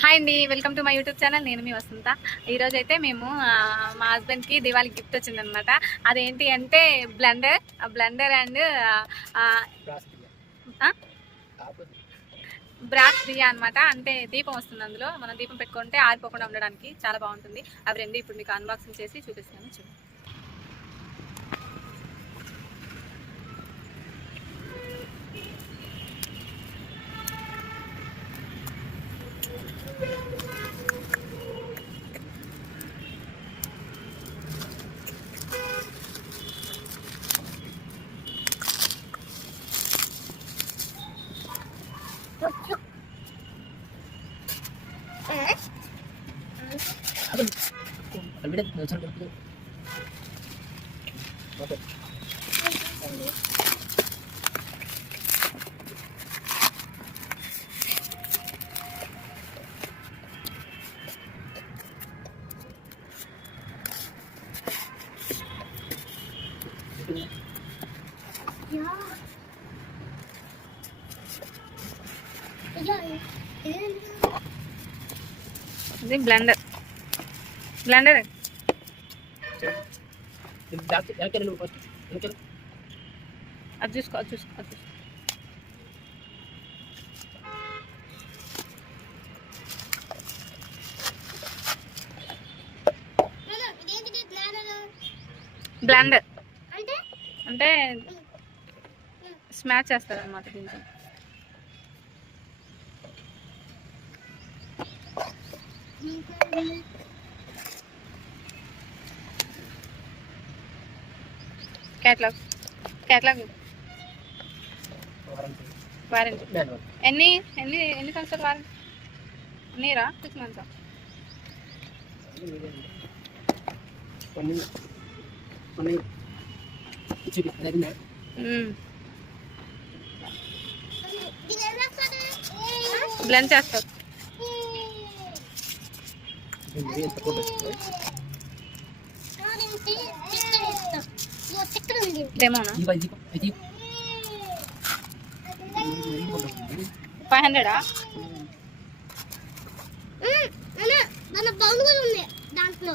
Hi అండి welcome to my YouTube channel నేను మీ వసంత. ఈరోజు అయితే మేము మా హస్బెండ్కి దివాళి గిఫ్ట్ వచ్చిందనమాట అదేంటి అంటే బ్లెండర్ బ్లెండర్ అండ్ బ్రాక్ దియా అనమాట అంటే దీపం వస్తుంది అందులో. మనం దీపం పెట్టుకుంటే ఆరిపోకుండా ఉండడానికి చాలా బాగుంటుంది. అవి రెండు ఇప్పుడు మీకు అన్బాక్సింగ్ చేసి చూపిస్తాను చూడండి. അവിടെ Thank you. ఇది బ్లెండర్ బ్లెండర్ అది చూసుకో అది చూసుకో అది చూసుకో. బ్లెండర్ అంటే? అంటే స్మాచ్ చేస్తారు అనమాట దీంతో క్యాట్లాగ్ క్యాట్లాగ్ వారంటీ ఎన్ని? ఎన్ని ఎన్ని సంవత్సరాలు వారంటీ నీరా? సిక్స్ మంత్స్ బ్లెండ్ చేస్తారు ఫైవ్ హండ్రెడా దాని బౌండ్ కూడా ఉంది దాంట్లో